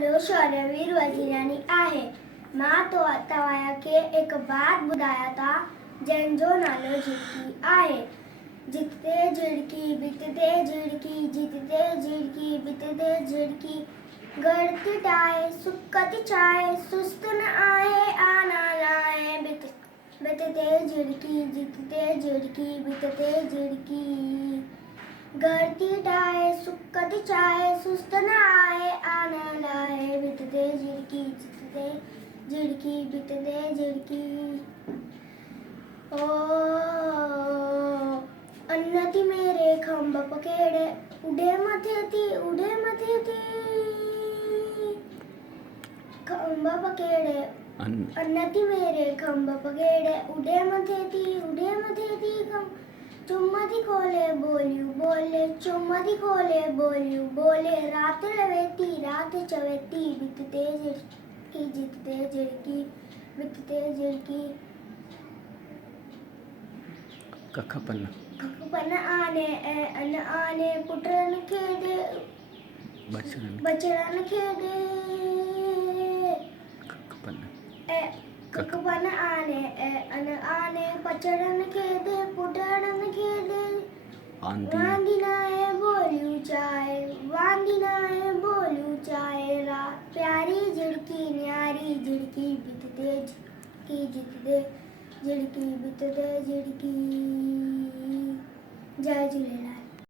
नालो शौर्यवीर वजीरानी आहे। मां तो तव्हां खे एक बात ॿुधायां था जंहिंजो नालो झिड़की आहे। जितते झिड़की बितते झिड़की, जितते झिड़की बितते झिड़की, गड़ती टाए सुकती चाहे, सुस्त न आहे आना लाए। बितते झिड़की, जितते झिड़की बितते झिड़की, गड़ती टाए सुकती चाहे, सुस्त न आहे आना लाए। बितते झिड़की, जितते झिड़की बितते झिड़की। ओ अन्नती मेरे खंभ पकेड़े, उड़े मथे थी खंभ पकेड़े। अन्नती मेरे खंभ पकेड़े, उड़े मथे थी खंभ। चुम्मती खोले बोलियूं बोले, चुम्मती खोले बोलियूं बोले, रात रवेती रात चवेती, बितते झिड़की जितते झिड़की बितते झिड़की। कखपन आने अन आने, पुटरन खेदे बचड़न खेदे। कखपन आने अन आने, बचड़न खेदे पुटरन खेदे। वांदी नाए बोलियूं चाहे, वांदी नाए बोलियूं चाहे, प्यारी झिड़की न्यारी झिड़की बितते झिड़की जितते झिड़की बितते झिड़की। जय झूलेलाल।